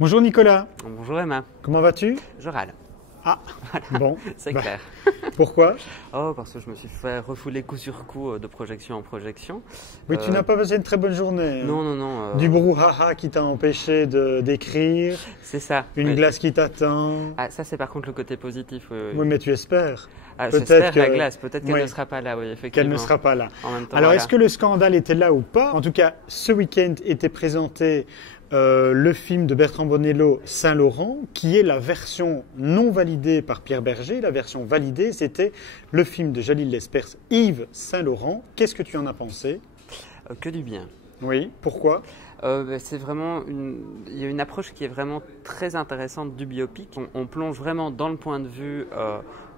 Bonjour Nicolas, Bonjour Emma, comment vas-tu? je râle. Ah, bon, C'est bah, clair. pourquoi? Oh, parce que je me suis fait refouler coup sur coup de projection en projection. Oui, tu Euh, n'as pas passé une très bonne journée, hein. Non, non, non. Du brouhaha qui t'a empêché d'écrire, C'est ça. une Oui. glace qui t'attend. Ah, ça, c'est par contre le côté positif. Oui, oui. Oui, mais tu espères Ah, peut-être j'espère que- la glace. Peut-être qu'elle Oui. ne sera pas là, oui, effectivement. qu'elle ne sera pas là. En même temps, Alors, voilà. est-ce que le scandale était là ou pas? En tout cas, ce week-end était présenté le film de Bertrand Bonello, Saint-Laurent, qui est la version non validée par Pierre Berger. La version validée, c'était le film de Jalil Lespers, Yves Saint-Laurent. Qu'est-ce que tu en as pensé? Que du bien. Oui, pourquoi? C'est vraiment il y a une approche qui est vraiment très intéressante du biopic. On plonge vraiment dans le point de vue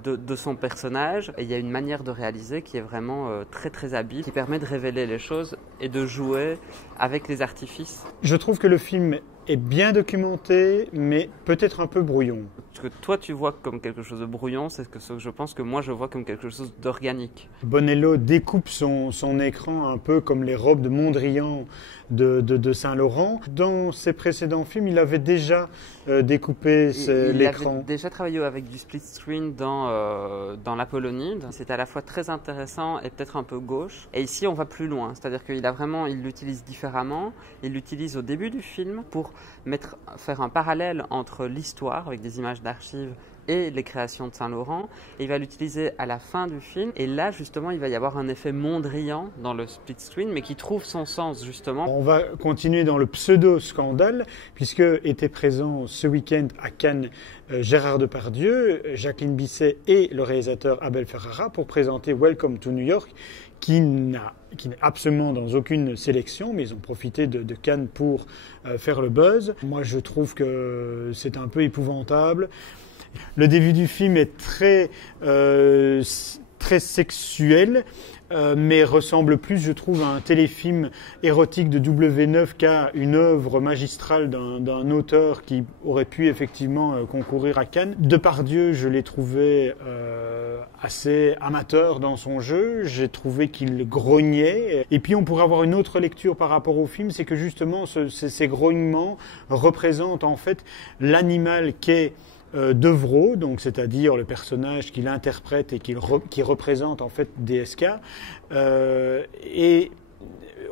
de son personnage et il y a une manière de réaliser qui est vraiment très très habile, qui permet de révéler les choses et de jouer avec les artifices. Je trouve que le film est bien documenté, mais peut-être un peu brouillon. Ce que toi tu vois comme quelque chose de brouillon, c'est ce que je pense que moi je vois comme quelque chose d'organique. Bonello découpe son écran un peu comme les robes de Mondrian de Saint-Laurent. Dans ses précédents films, il avait déjà découpé Il l'écran. avait déjà travaillé avec du split screen dans l'Apollonide. C'est à la fois très intéressant et peut-être un peu gauche. Et ici, on va plus loin. C'est-à-dire qu'il l'utilise différemment. Il l'utilise au début du film pour faire un parallèle entre l'histoire avec des images d'archives et les créations de Saint-Laurent. Et il va l'utiliser à la fin du film. Et là, justement, il va y avoir un effet mondrian dans le split screen, mais qui trouve son sens, justement. On va continuer dans le pseudo-scandale, puisque était présent ce week-end à Cannes Gérard Depardieu, Jacqueline Bisset et le réalisateur Abel Ferrara pour présenter Welcome to New York, qui n'est absolument dans aucune sélection, mais ils ont profité de Cannes pour faire le buzz. Moi, je trouve que c'est un peu épouvantable. Le début du film est très sexuel, mais ressemble plus, je trouve, à un téléfilm érotique de W9 qu'à une œuvre magistrale d'un auteur qui aurait pu effectivement concourir à Cannes. Depardieu, je l'ai trouvé assez amateur dans son jeu. J'ai trouvé qu'il grognait. Et puis on pourrait avoir une autre lecture par rapport au film, c'est que justement ces grognements représentent en fait l'animal qu'est Devro, donc c'est-à-dire le personnage qu'il interprète et qui représente en fait DSK, et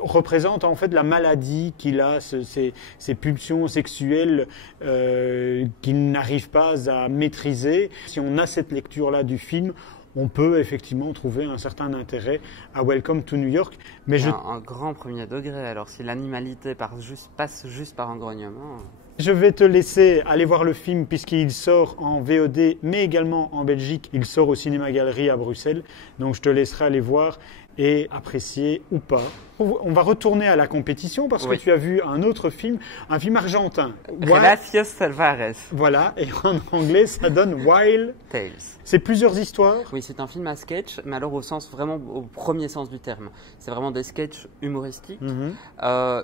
représente en fait la maladie qu'il a, ces pulsions sexuelles qu'il n'arrive pas à maîtriser. Si on a cette lecture-là du film, on peut effectivement trouver un certain intérêt à Welcome to New York. Mais Un grand premier degré. Alors si l'animalité passe juste par un grognement... Je vais te laisser aller voir le film puisqu'il sort en VOD, mais également en Belgique. Il sort au Cinéma Galerie à Bruxelles. Donc je te laisserai aller voir et apprécier ou pas. On va retourner à la compétition parce que tu as vu un autre film, un film argentin. Gracias Alvarez. Voilà, et en anglais ça donne Wild Tales. C'est plusieurs histoires. Oui, c'est un film à sketch, mais alors au premier sens du terme. C'est vraiment des sketchs humoristiques,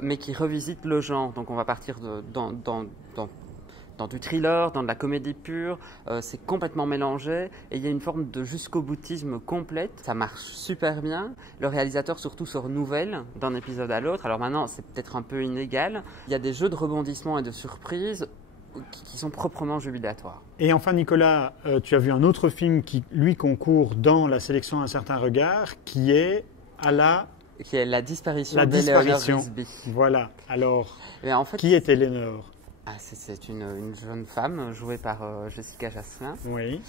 mais qui revisitent le genre. Donc on va partir dans du thriller, dans de la comédie pure, c'est complètement mélangé et il y a une forme de jusqu'au-boutisme complète. Ça marche super bien. Le réalisateur surtout se renouvelle d'un épisode à l'autre. Alors maintenant, c'est peut-être un peu inégal. Il y a des jeux de rebondissements et de surprises qui sont proprement jubilatoires. Et enfin, Nicolas, tu as vu un autre film qui, lui, concourt dans la sélection Un certain regard, qui est Qui est La disparition d'Eleanor Rigby. Voilà. Alors, en fait, qui est Eleanor? C'est une jeune femme jouée par Jessica Chastain, oui.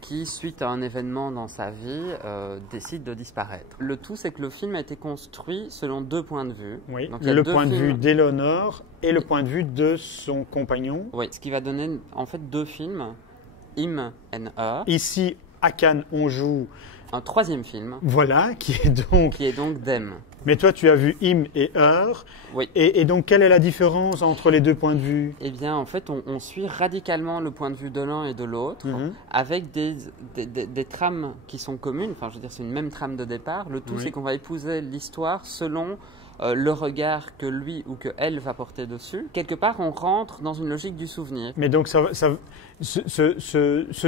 Qui, suite à un événement dans sa vie, décide de disparaître. Le tout, c'est que le film a été construit selon deux points de vue. Oui. Donc, le point de vue d'Eleanor et le point de vue de son compagnon. Oui, ce qui va donner en fait deux films, Him and Her. Ici, à Cannes, on joue un troisième film. Voilà, qui est donc Them. Mais toi, tu as vu Him et Her. Oui. Et donc, quelle est la différence entre les deux points de vue? Eh bien, en fait, on suit radicalement le point de vue de l'un et de l'autre, avec des trames qui sont communes. Enfin, je veux dire, c'est une même trame de départ. Le tout, c'est qu'on va épouser l'histoire selon le regard que lui ou que elle va porter dessus. Quelque part, on rentre dans une logique du souvenir. Mais donc, ce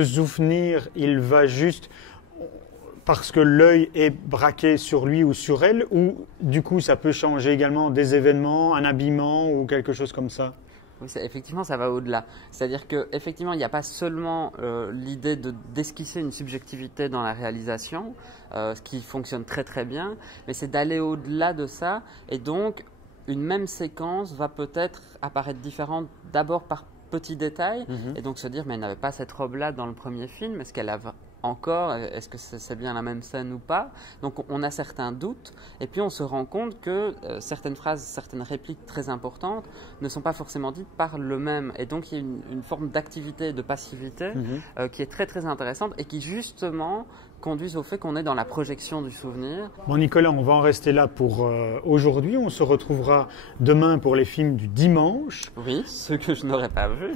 souvenir, il va juste parce que l'œil est braqué sur lui ou sur elle, ou du coup ça peut changer également des événements, un habillement ou quelque chose comme ça? Oui, effectivement, ça va au-delà. C'est-à-dire qu'effectivement, il n'y a pas seulement l'idée d'esquisser une subjectivité dans la réalisation, ce qui fonctionne très très bien, mais c'est d'aller au-delà de ça. Et donc, une même séquence va peut-être apparaître différente d'abord par petits détails, et donc se dire, mais elle n'avait pas cette robe-là dans le premier film, est-ce qu'elle a encore, est-ce que c'est bien la même scène ou pas? Donc on a certains doutes, et puis on se rend compte que certaines phrases, certaines répliques très importantes ne sont pas forcément dites par le même, et donc il y a une forme d'activité, de passivité qui est très très intéressante, et qui justement conduisent au fait qu'on est dans la projection du souvenir. Bon Nicolas, on va en rester là pour aujourd'hui. On se retrouvera demain pour les films du dimanche. Oui, ceux que je n'aurais pas vus.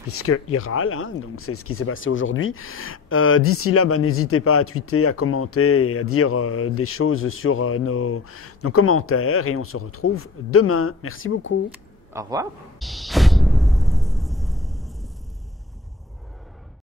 Puisqu'il râle, hein, donc c'est ce qui s'est passé aujourd'hui. D'ici là, n'hésitez pas à tweeter, à commenter et à dire des choses sur nos commentaires. Et on se retrouve demain. Merci beaucoup. Au revoir.